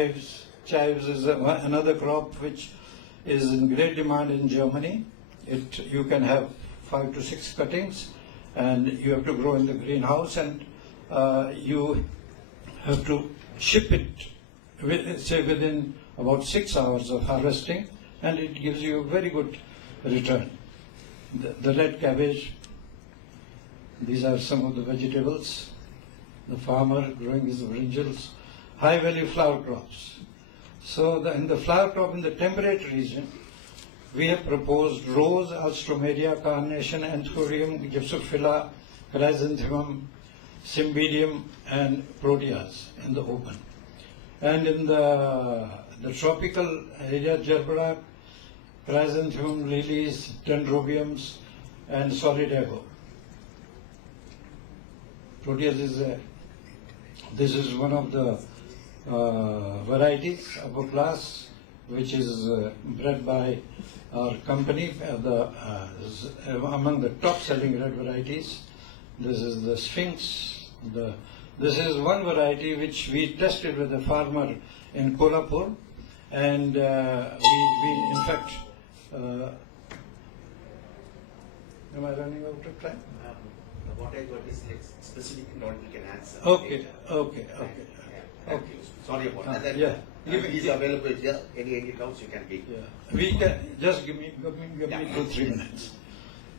Chives is another crop which is in great demand in Germany. You can have 5 to 6 cuttings, and you have to grow in the greenhouse, and you have to ship it within about 6 hours of harvesting, and it gives you a very good return. The red cabbage, these are some of the vegetables. The farmer growing his brinjals, high value flower crops. So in the flower crop in the temperate region, we have proposed rose, alstroemeria, carnation, anthurium, gypsophila, chrysanthemum, cymbidium, and proteas in the open. And in the tropical area, gerbera, chrysanthemum, lilies, dendrobiums, and solidago. Proteas this is one of the varieties, upper class, which is bred by our company, among the top selling red varieties. This is the Sphinx. This is one variety which we tested with a farmer in Kolhapur, and we in fact, am I running out of time? What I got is specific note we can answer. Okay. Thank you. Sorry about that. Yeah. If it is available here, any doubts you can give. Yeah. We can just give me 2-3 minutes.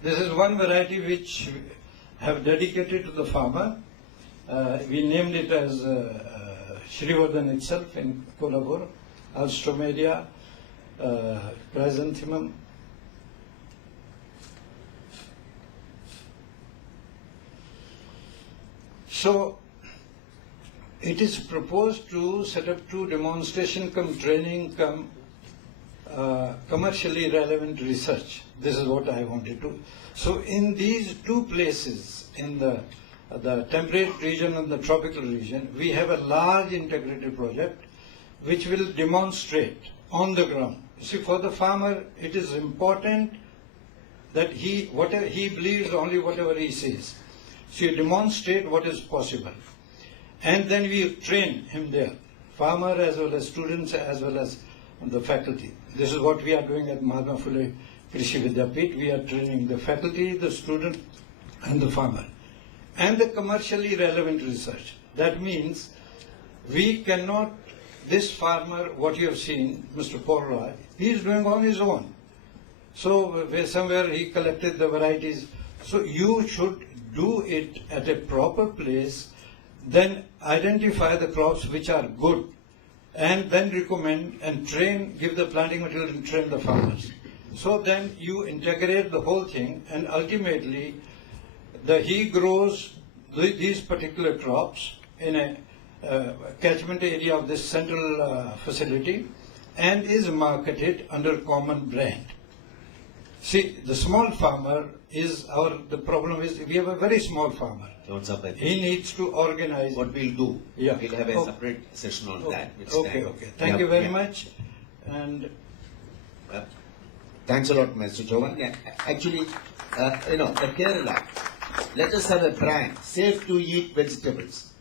This is one variety which we have dedicated to the farmer. We named it as Shrivardhan itself in Kolhapur, alstroemeria, chrysanthemum. So it is proposed to set up 2 demonstration training commercially relevant research. This is what I wanted to. So in these 2 places, in the temperate region and the tropical region, we have a large integrated project which will demonstrate on the ground. See, for the farmer, it is important that he believes only whatever he says. So you demonstrate what is possible. And then we train him there, farmer as well as students as well as the faculty. This is what we are doing at Mahatma Phule Krishi Vidyapit. We are training the faculty, the student, and the farmer. And the commercially relevant research. That means we cannot, this farmer, what you have seen, Mr. Paul Roy, he is doing on his own. So somewhere he collected the varieties. So you should do it at a proper place, then identify the crops which are good, and then recommend and train, give the planting material and train the farmers. So then you integrate the whole thing, and ultimately he grows these particular crops in a catchment area of this central facility and is marketed under common brand. See, the small farmer is the problem is we have a very small farmer. He needs to organize. What we'll do, yeah. We'll have a separate session on that. Okay. Thank you very much. And thanks a lot, Mr. Jovan. Yeah, actually, the Kerala, let us have a brand, safe to eat vegetables,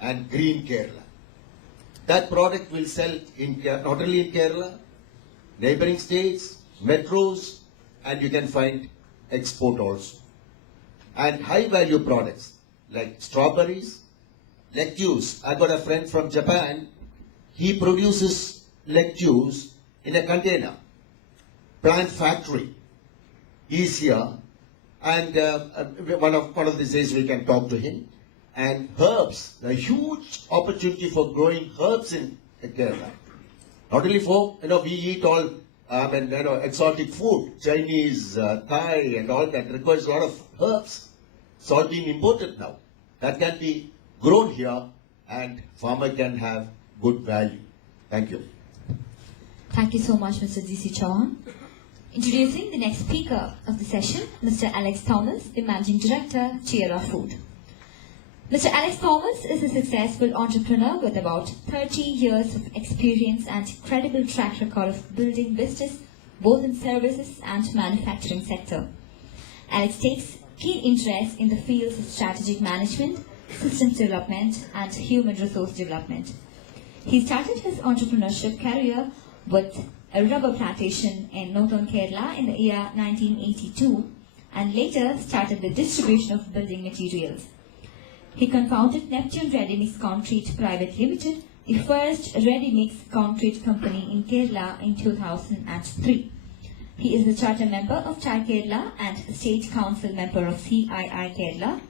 and green Kerala. That product will sell not only in Kerala, neighboring states, metros, and you can find export also. And high value products like strawberries, lettuce. I got a friend from Japan. He produces lettuce in a container. Plant factory. He's here, and one of these days we can talk to him. And herbs, a huge opportunity for growing herbs in Kerala. Not only for we eat all exotic food, Chinese, Thai, and all that requires a lot of herbs. It's all being imported now. That can be grown here, and farmer can have good value. Thank you. Thank you so much, Mr. D.C. Chauhan. Introducing the next speaker of the session, Mr. Alex Thomas, the Managing Director, Tierra Food. Mr. Alex Thomas is a successful entrepreneur with about 30 years of experience and credible track record of building business both in services and manufacturing sector. Alex takes keen interest in the fields of strategic management, systems development, and human resource development. He started his entrepreneurship career with a rubber plantation in northern Kerala in the year 1982 and later started the distribution of building materials. He co-founded Neptune Ready Mix Concrete Private Limited, the first ready-mix concrete company in Kerala in 2003. He is a charter member of TAI Kerala and State Council member of CII Kerala.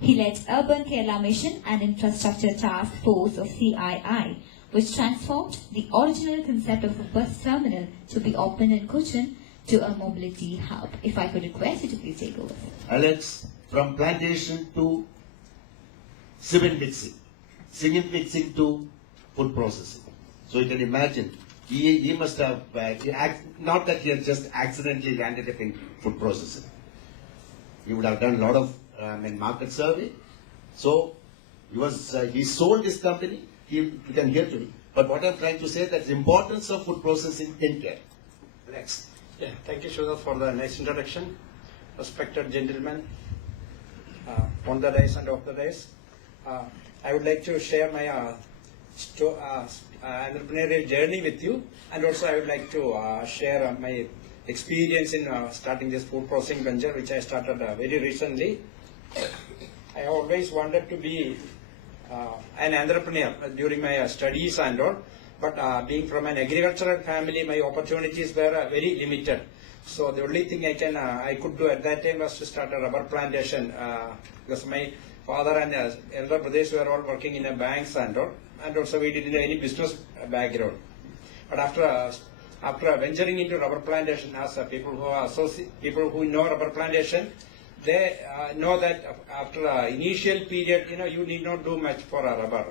He led Urban Kerala Mission and Infrastructure Task Force of CII, which transformed the original concept of a bus terminal to be opened in Cochin to a mobility hub. If I could request you to please take over. Alex, from plantation to cement mixing to food processing. So you can imagine, he must have, not that he has just accidentally landed up in food processing. He would have done a lot of market survey. So he sold this company, you can hear to me. But what I'm trying to say, that the importance of food processing in Kerala. Next. Yeah, thank you, Sudha, for the nice introduction. Respected gentlemen, on the dais and off the dais. I would like to share my entrepreneurial journey with you, and also I would like to share my experience in starting this food processing venture, which I started very recently. I always wanted to be an entrepreneur during my studies and all, but being from an agricultural family, my opportunities were very limited. So the only thing I could do at that time was to start a rubber plantation, because my father and elder brothers were all working in a banks and all, and also we didn't have any business background. But after venturing into rubber plantation, as people who know rubber plantation, they know that after initial period, you need not do much for a rubber.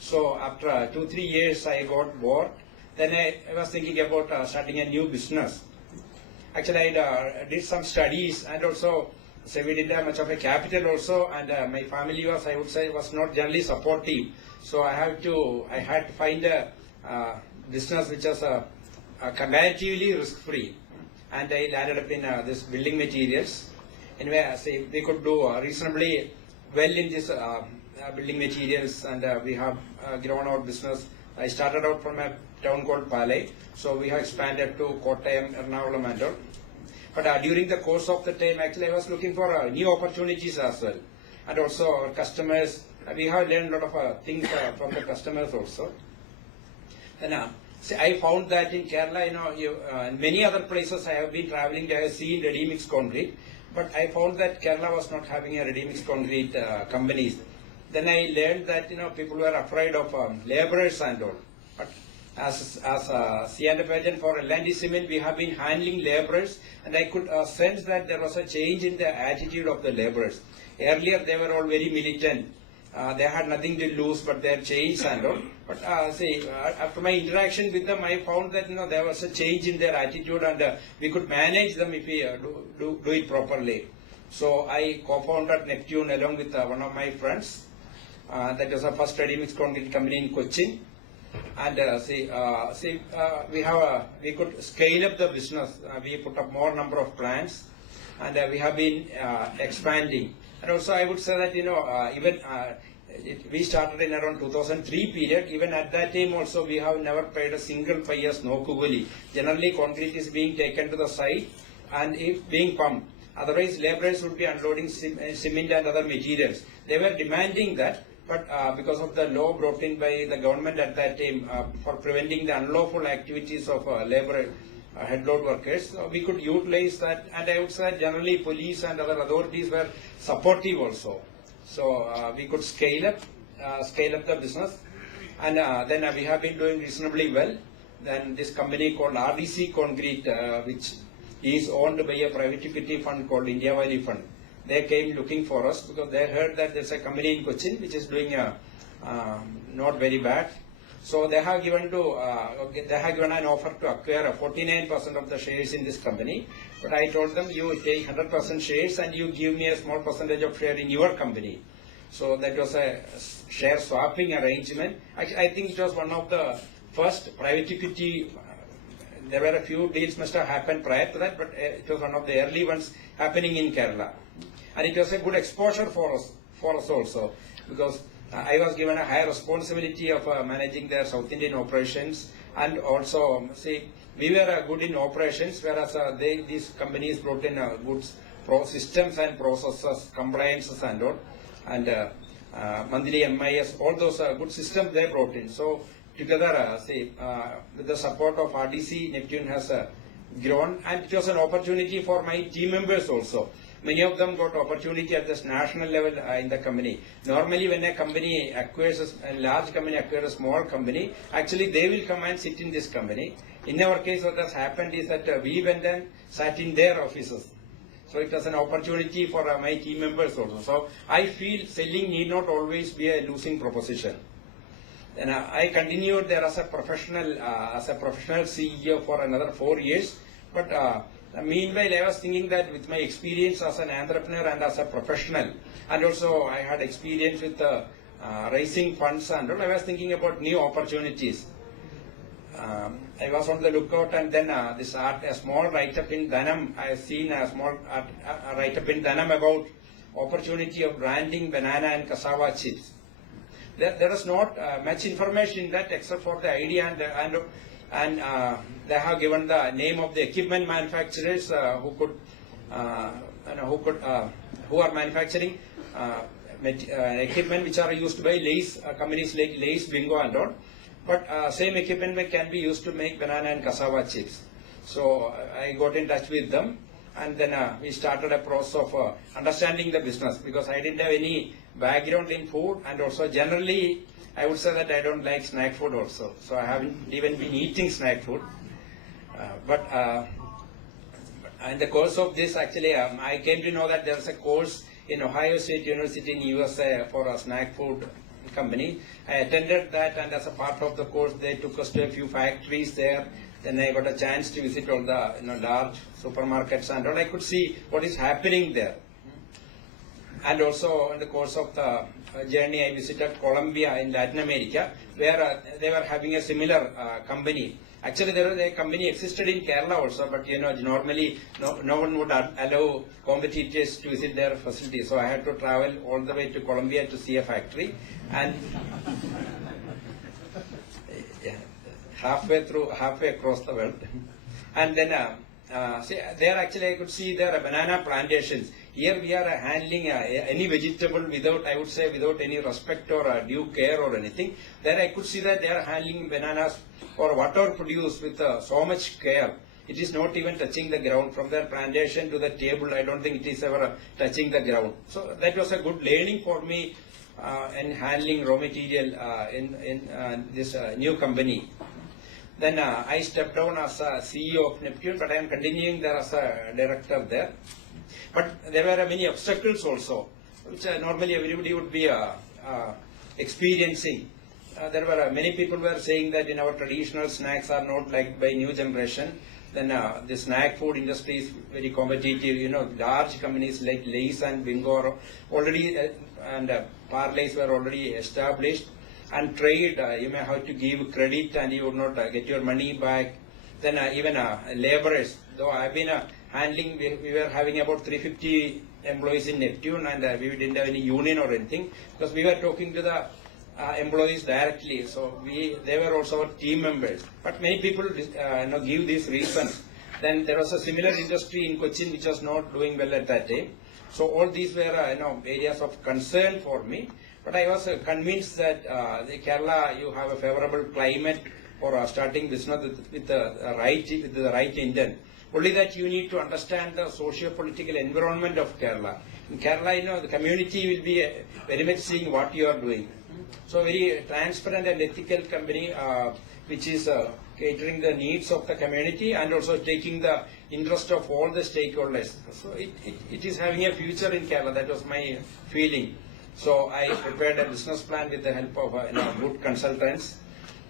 So after 2-3 years, I got bored. Then I was thinking about starting a new business. Actually, I did some studies, and also, so we didn't have much of a capital also, and my family was, I would say, was not generally supportive. So I had to find a business which was comparatively risk-free, and I landed up in this building materials. Anyway, say we could do reasonably well in this building materials, and we have grown our business. I started out from a town called Palai, so we have expanded to Kottayam, Ernakulam and all. But during the course of the time, actually I was looking for new opportunities as well. And also our customers, we have learned a lot of things from the customers also. And see, I found that in Kerala, in many other places I have been traveling, I have seen ready-mix concrete. But I found that Kerala was not having a ready-mix concrete companies. Then I learned that people were afraid of laborers and all. But as C&F agent for L&T Cement, we have been handling laborers, and I could sense that there was a change in the attitude of the laborers. Earlier they were all very militant. They had nothing to lose but their chains and all. But after my interaction with them, I found that there was a change in their attitude, and we could manage them if we do it properly. So I co-founded Neptune along with one of my friends. That was our first ready-mix concrete company in Cochin. And we could scale up the business. We put up more number of plants, and we have been expanding. And also I would say that even we started in around 2003 period. Even at that time also we have never paid a single payas no kuguli. Generally concrete is being taken to the site and if being pumped. Otherwise laborers would be unloading cement and other materials. They were demanding that. But because of the law brought in by the government at that time for preventing the unlawful activities of labor headload workers, we could utilize that, and I would say generally police and other authorities were supportive also. So we could scale up the business, and then we have been doing reasonably well. Then this company called RDC Concrete, which is owned by a private equity fund called India Valley Fund. They came looking for us because they heard that there's a company in Cochin which is doing not very bad. So they have given an offer to acquire 49% of the shares in this company. But I told them, you take 100% shares and you give me a small percentage of share in your company. So that was a share swapping arrangement. I think it was one of the first private equity. There were a few deals must have happened prior to that, but it was one of the early ones happening in Kerala. And it was a good exposure for us also, because I was given a high responsibility of managing their South Indian operations, and also see we were good in operations, whereas these companies brought in goods systems and processes, compliances and all, and monthly MIS, all those good systems they brought in. So together, with the support of RDC, Neptune has grown, and it was an opportunity for my team members also. Many of them got opportunity at this national level in the company. Normally, when a company acquires a large company acquires a small company, actually they will come and sit in this company. In our case, what has happened is that we went and sat in their offices. So it was an opportunity for my team members also. So I feel selling need not always be a losing proposition. And I continued there as a professional CEO for another 4 years. But meanwhile, I was thinking that with my experience as an entrepreneur and as a professional, and also I had experience with raising funds and all, I was thinking about new opportunities. I was on the lookout, and then a small write-up in Dhanam, I have seen a small write-up in Dhanam about opportunity of branding banana and cassava chips. There is not much information in that except for the idea, and they have given the name of the equipment manufacturers who are manufacturing equipment which are used by Lay's companies like Lay's, Bingo and all. But same equipment can be used to make banana and cassava chips. So I got in touch with them, and then we started a process of understanding the business, because I didn't have any background in food, and also generally I would say that I don't like snack food also. So I haven't even been eating snack food. But in the course of this, actually, I came to know that there is a course in Ohio State University in USA for a snack food company. I attended that, and as a part of the course, they took us to a few factories there. Then I got a chance to visit all the large supermarkets and all. I could see what is happening there. And also in the course of the journey, I visited Colombia in Latin America, where they were having a similar company. Actually, there was a company existed in Kerala also, but normally no one would allow competitors to visit their facility. So I had to travel all the way to Colombia to see a factory, and halfway across the world. And then there actually I could see there are banana plantations. Here we are handling any vegetable without, I would say, without any respect or due care or anything. There I could see that they are handling bananas or whatever produced with so much care. It is not even touching the ground. From their plantation to the table, I don't think it is ever touching the ground. So that was a good learning for me in handling raw material in this new company. Then I stepped down as a CEO of Neptune, but I am continuing there as a director there. But there were many obstacles also, which normally everybody would be experiencing. There were many people were saying that in our traditional snacks are not liked by new generation. Then the snack food industry is very competitive. Large companies like Lay's and Bingo already and Parlays were already established. And trade, you may have to give credit and you would not get your money back. Then even laborers, though I've been handling, we were having about 350 employees in Neptune, and we didn't have any union or anything, because we were talking to the employees directly. So they were also our team members. But many people give these reasons. Then there was a similar industry in Cochin which was not doing well at that time. So all these were areas of concern for me. But I was convinced that in Kerala you have a favorable climate for starting business with the right intent. Only that you need to understand the socio-political environment of Kerala. In Kerala, the community will be very much seeing what you are doing. So very transparent and ethical company which is catering the needs of the community and also taking the interest of all the stakeholders. So it is having a future in Kerala. That was my feeling. So I prepared a business plan with the help of good consultants.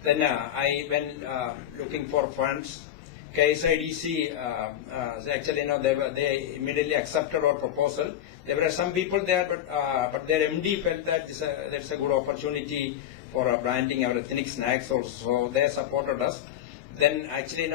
Then I went looking for funds. KSIDC actually they immediately accepted our proposal. There were some people there, but their MD felt that there's a good opportunity for branding our ethnic snacks also. So they supported us. Then actually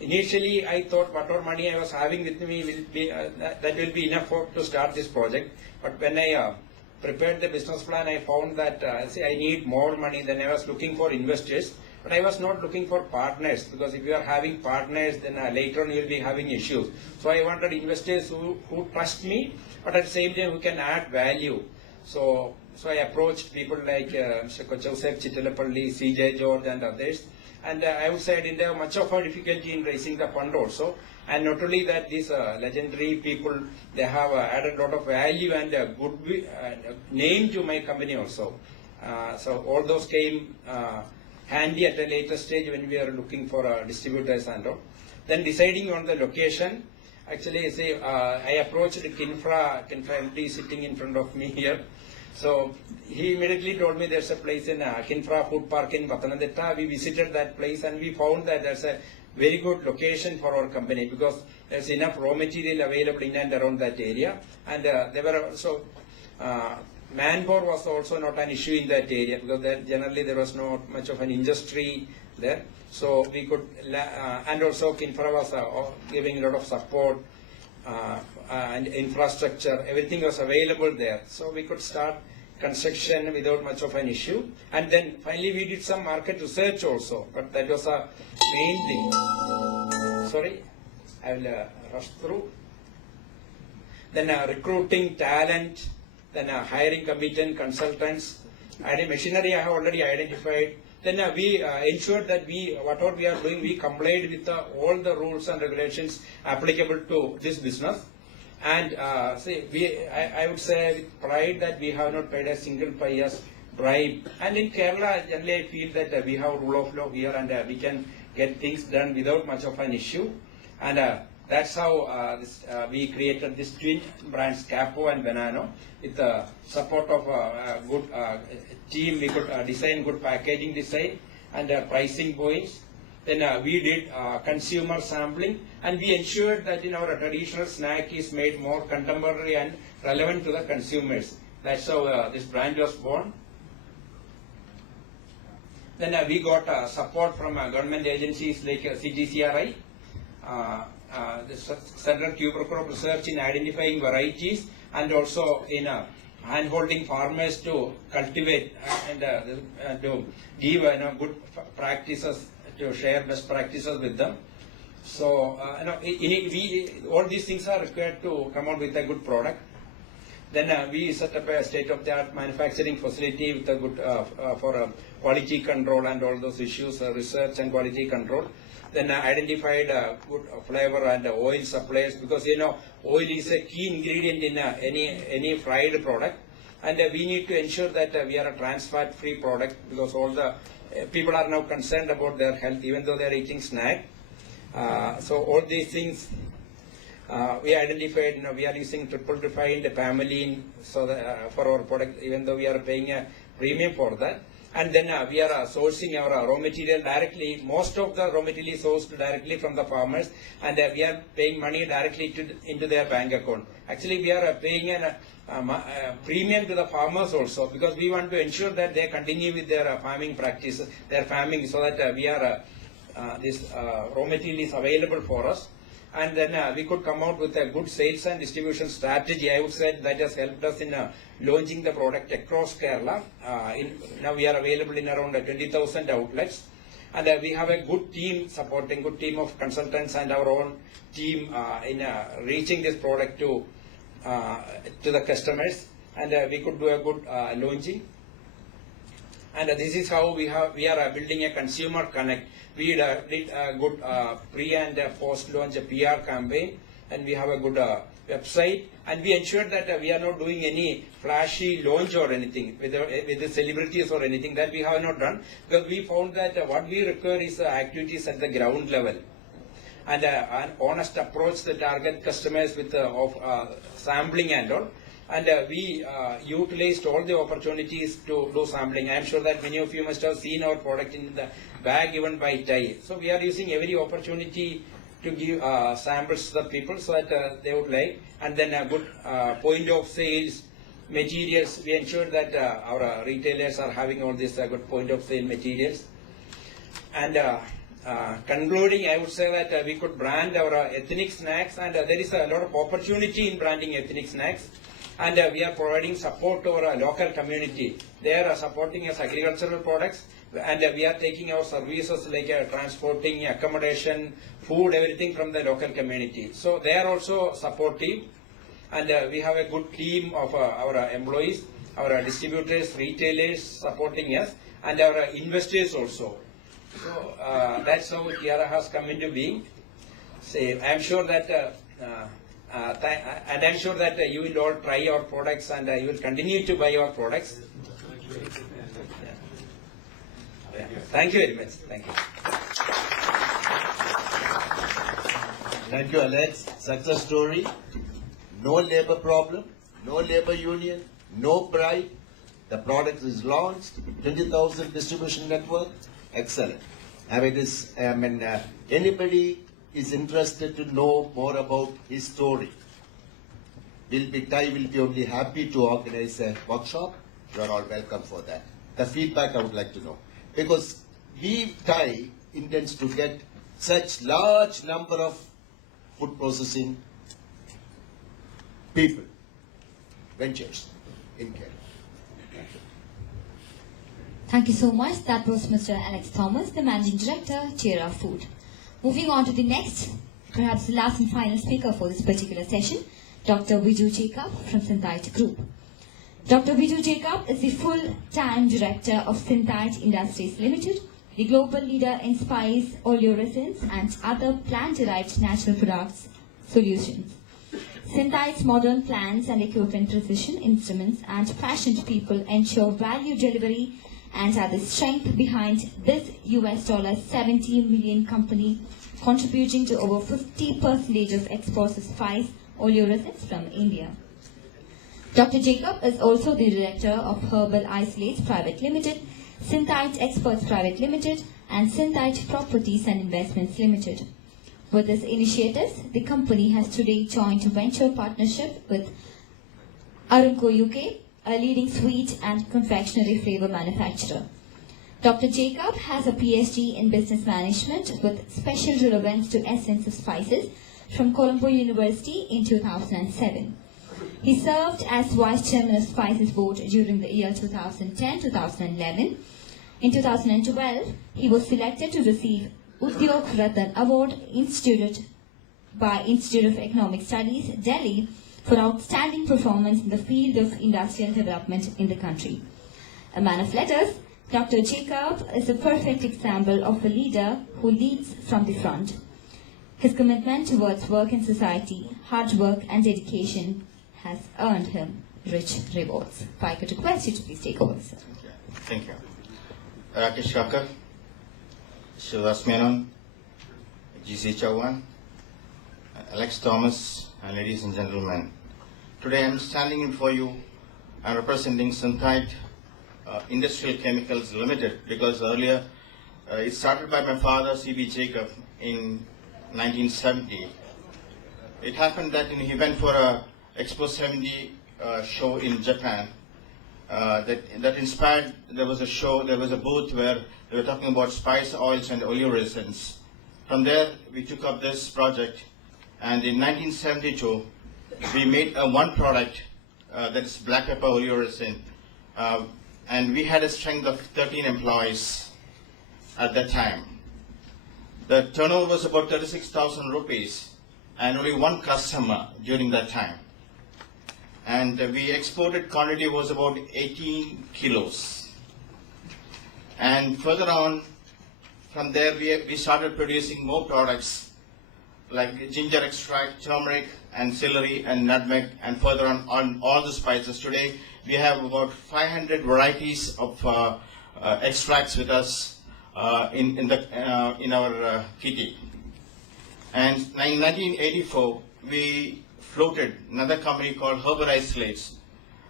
initially I thought whatever money I was having with me will be that will be enough to start this project. But when I prepared the business plan, I found that I need more money. Then I was looking for investors, but I was not looking for partners, because if you are having partners, then later on you will be having issues. So I wanted investors who trust me, but at the same time who can add value. So I approached people like Mr. Joseph Chittalapalli, CJ George and others. And I would say I didn't have much of a difficulty in raising the fund also. And not only that, these legendary people, they have added a lot of value and good name to my company also. So all those came handy at a later stage when we are looking for distributors and all. Then deciding on the location, actually I approached Kinfra MD sitting in front of me here. So he immediately told me there's a place in Kinfra Food Park in Pathanamthitta. We visited that place and we found that there's a very good location for our company, because there's enough raw material available in and around that area. And there were also, manpower was also not an issue in that area, because generally there was not much of an industry there. So we could, and also Kinfra was giving a lot of support. And infrastructure, everything was available there. So we could start construction without much of an issue. And then finally we did some market research also, but that was a main thing. Sorry, I will rush through. Then recruiting talent, then hiring competent consultants. Machinery I have already identified. Then we ensured that whatever we are doing, we complied with all the rules and regulations applicable to this business. And I would say with pride that we have not paid a single pious bribe. And in Kerala, generally I feel that we have rule of law here, and we can get things done without much of an issue. And that's how we created this twin brands, Capo and Banano. With the support of a good team, we could design good packaging design and pricing points. Then we did consumer sampling, and we ensured that our traditional snack is made more contemporary and relevant to the consumers. That's how this brand was born. Then we got support from government agencies like CTCRI, the Central Tubercle Research in identifying varieties, and also in hand-holding farmers to cultivate and to give good practices, to share best practices with them. So all these things are required to come out with a good product. Then we set up a state-of-the-art manufacturing facility with a good for quality control and all those issues, research and quality control. Then identified good flavor and oil suppliers, because oil is a key ingredient in any fried product, and we need to ensure that we are a trans fat free product, because all the people are now concerned about their health even though they are eating snack. So all these things we identified. We are using triple refined pamelain so that, for our product, even though we are paying a premium for that. And then we are sourcing our raw material directly. Most of the raw material is sourced directly from the farmers, and we are paying money directly into their bank account. Actually, we are paying a premium to the farmers also, because we want to ensure that they continue with their farming practices, their farming, so that this raw material is available for us. And then we could come out with a good sales and distribution strategy. I would say that has helped us in launching the product across Kerala. Now we are available in around 20,000 outlets. And we have a good team supporting, good team of consultants and our own team in reaching this product to the customers. And we could do a good launching. And this is how we are building a consumer connect. We did a good pre and post-launch PR campaign, and we have a good website, and we ensured that we are not doing any flashy launch or anything with the celebrities or anything. That we have not done, because we found that what we require is activities at the ground level, and an honest approach to target customers with sampling and all. And we utilized all the opportunities to do sampling. I am sure that many of you must have seen our product in the bag given by TIE. So we are using every opportunity to give samples to the people so that they would like. And then a good point of sales materials. We ensure that our retailers are having all these good point of sale materials. And concluding, I would say that we could brand our ethnic snacks, and there is a lot of opportunity in branding ethnic snacks. and we are providing support to our local community. They are supporting us agricultural products, and we are taking our services like transporting, accommodation, food, everything from the local community. So they are also supportive, and we have a good team of our employees, our distributors, retailers supporting us, and our investors also. So that's how Kiara has come into being. Say, I am sure that and I am sure that you will all try our products, and you will continue to buy our products. Yeah. Thank you very much. Thank you. Thank you, Alex. Success story. No labor problem, no labor union, no bribe. The product is launched, 20,000 distribution network. Excellent. Anybody is interested to know more about his story, Ty will be only happy to organize a workshop. You are all welcome for that. The feedback I would like to know. Because Ty intends to get such large number of food processing people, ventures in Kerala. Thank you so much. That was Mr. Alex Thomas, the Managing Director, Cheera Food. Moving on to the next, perhaps the last and final speaker for this particular session, Dr. Viju Jacob from Synthite Group. Dr. Viju Jacob is the full-time director of Synthite Industries Limited, the global leader in spice, oleoresins, and other plant-derived natural products solutions. Synthite's modern plants and equipment, precision instruments, and passionate people ensure value delivery and are the strength behind this $70 million company, contributing to over 50% of exports of spice oleoresins from India. Dr. Jacob is also the director of Herbal Isolates Private Limited, Synthite Experts Private Limited, and Synthite Properties and Investments Limited. With these initiatives, the company has today joint venture partnership with Aramco UK, a leading sweet and confectionery flavor manufacturer. Dr. Jacob has a PhD in business management with special relevance to essence of spices from Colombo University in 2007. He served as Vice Chairman of Spices Board during the year 2010-2011. In 2012, he was selected to receive Udyog Ratan Award instituted by Institute of Economic Studies, Delhi, for outstanding performance in the field of industrial development in the country. A man of letters, Dr. Jacob is a perfect example of a leader who leads from the front. His commitment towards work in society, hard work and dedication has earned him rich rewards. If I could request you to please take over, sir. Thank you. Rakesh Kakar, Shivas Menon, GC Chauhan, Alex Thomas, and ladies and gentlemen. Today I am standing before you and representing Synthite Industrial Chemicals Limited, because earlier it started by my father, C.B. Jacob, in 1970. It happened that he went for a Expo 70 show in Japan. That inspired, there was a show, there was a booth where they were talking about spice oils and oleoresins. From there, we took up this project, and in 1972, we made one product that is black pepper oleoresin, and we had a strength of 13 employees at that time. The turnover was about 36,000 rupees, and only one customer during that time. And we exported quantity was about 18 kilos. And further on, from there we started producing more products like ginger extract, turmeric, and celery, and nutmeg, and further on all the spices. Today we have about 500 varieties of extracts with us in our kitty. And in 1984 we floated another company called Herbal Isolates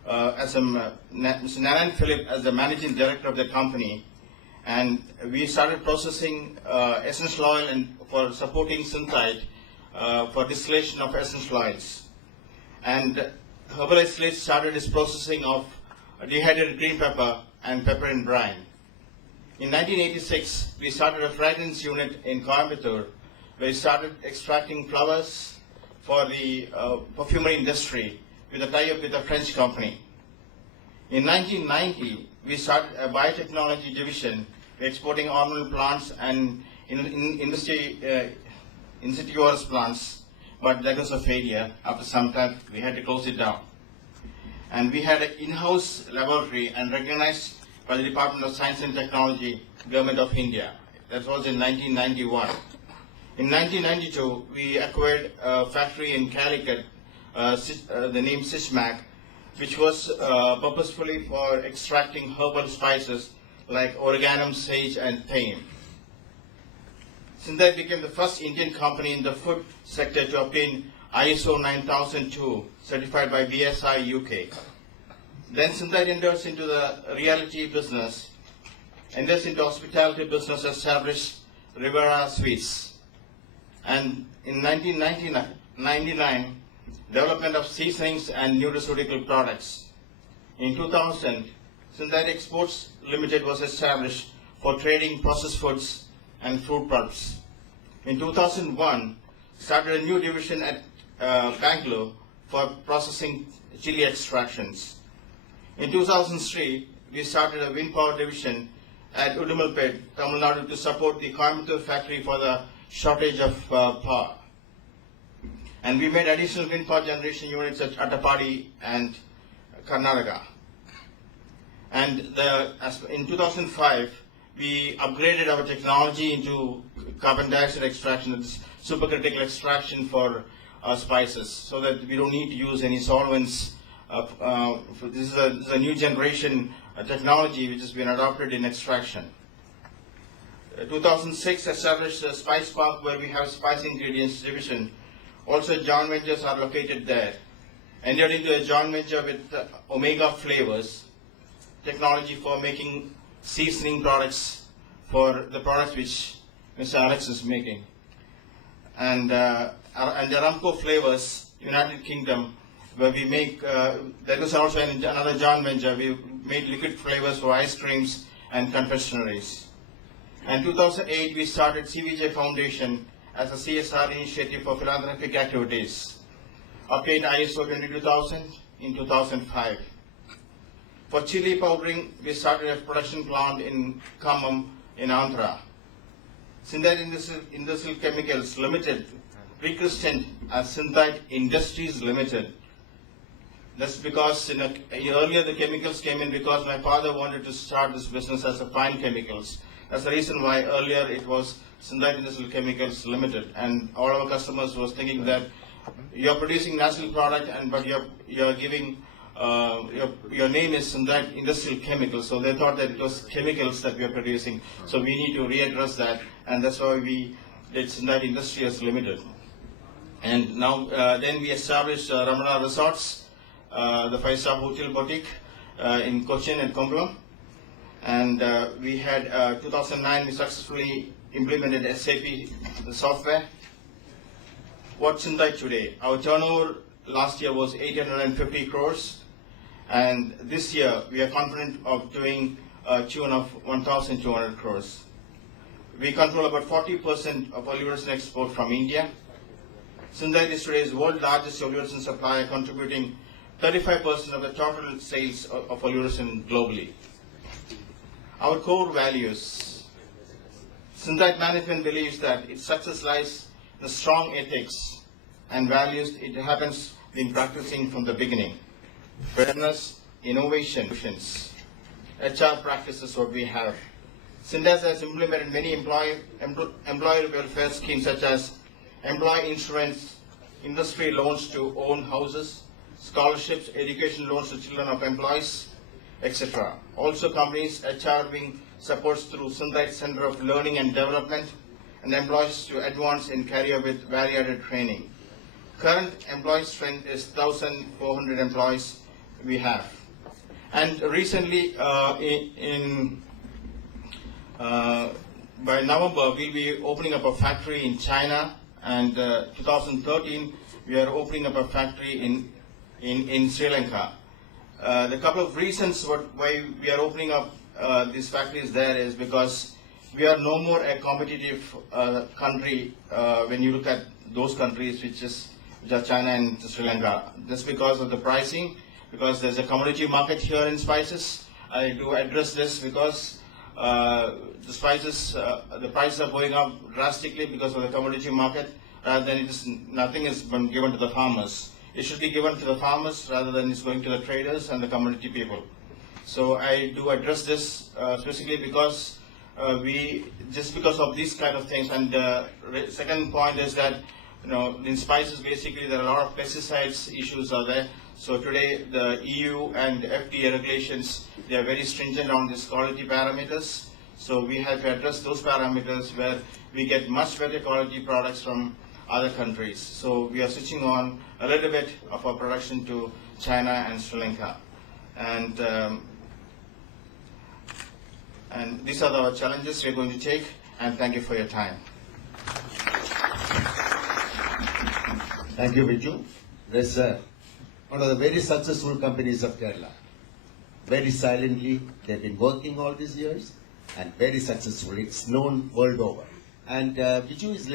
as Mr. Narayan Philip as the managing director of the company, and we started processing essential oil and for supporting Synthite for distillation of essential oils. And Herbal Isolates started its processing of dehydrated green pepper and pepper in brine. In 1986, we started a fragrance unit in Coimbatore, where we started extracting flowers for the perfumery industry with a tie-up with a French company. In 1990, we started a biotechnology division exporting hormonal plants and insectivorous plants, but that was a failure. After some time, we had to close it down. And we had an in-house laboratory and recognized by the Department of Science and Technology, Government of India. That was in 1991. In 1992, we acquired a factory in Calicut, the name Sishmac, which was purposefully for extracting herbal spices like oregano, sage, and thyme. Sindai became the first Indian company in the food sector to obtain ISO 9002 certified by BSI UK. Then Sindai enters into the realty business, enters into hospitality business, established Rivera Suites. And in 1999, development of seasonings and nutraceutical products. In 2000, Sindai Exports Limited was established for trading processed foods and fruit pulps. In 2001, started a new division at Bangalore for processing chili extractions. In 2003, we started a wind power division at Udumalpet, Tamil Nadu, to support the Coimbatore factory for the shortage of power. And we made additional wind power generation units at Attapadi and Karnataka. And in 2005, we upgraded our technology into carbon dioxide extraction, it's supercritical extraction for spices, so that we don't need to use any solvents. This is a new generation technology which has been adopted in extraction. 2006 established a Spice Park where we have spice ingredients division. Also joint ventures are located there. Entered into a joint venture with Omega Flavors, technology for making seasoning products for the products which Mr. Alex is making. And Aramco Flavors, United Kingdom, where we make, that was also another joint venture. We made liquid flavors for ice creams and confectioneries. And 2008, we started CVJ Foundation as a CSR initiative for philanthropic activities. Obtained ISO 22000 in 2005. For chili powdering, we started a production plant in Khammam in Andhra. Sindai Industrial Chemicals Limited, rechristened as Sindai Industries Limited. That's because earlier the chemicals came in because my father wanted to start this business as a fine chemicals. That's the reason why earlier it was Sindai Industrial Chemicals Limited, and all our customers was thinking that you're producing natural product, but you're giving your name is Sindai Industrial Chemicals, so they thought that it was chemicals that we are producing. So we need to readdress that, and that's why we did Sindai Industries Limited. And now then we established Ramana Resorts, the 5-star hotel boutique in Cochin and Kumbalam. And we had 2009 we successfully implemented SAP the software. What's Sindai today? Our turnover last year was 850 crores, and this year we are confident of doing a tune of 1,200 crores. We control about 40% of olivers export from India. Sindai is today's world largest olivers supplier, contributing 35% of the total sales of olivers globally. Our core values. Sindai management believes that its success lies in the strong ethics and values it happens in practicing from the beginning. Fairness, innovation, HR practices what we have. Sindai has implemented many employer welfare schemes such as employee insurance, industry loans to own houses, scholarships, education loans to children of employees, etc. Also, companies' HR wing supports through Sindai Center of Learning and Development and employees to advance in career with value-added training. Current employee strength is 1,400 employees we have. And recently, by November, we'll be opening up a factory in China, and 2013, we are opening up a factory in Sri Lanka. The couple of reasons why we are opening up these factories there is because we are no more a competitive country when you look at those countries which are China and Sri Lanka. Just because of the pricing, because there's a commodity market here in spices. I do address this because the spices, the prices are going up drastically because of the commodity market, rather than nothing is been given to the farmers. It should be given to the farmers rather than it's going to the traders and the commodity people. So I do address this specifically because because of these kind of things. And second point is that, in spices basically there are a lot of pesticides issues are there. So today the EU and FDA regulations, they are very stringent on these quality parameters. So we have to address those parameters where we get much better quality products from other countries. So we are switching on a little bit of our production to China and Sri Lanka. And these are the challenges we're going to take, and thank you for your time. Thank you, Viju. This one of the very successful companies of Kerala. Very silently, they've been working all these years and very successful. It's known world over. And Viju is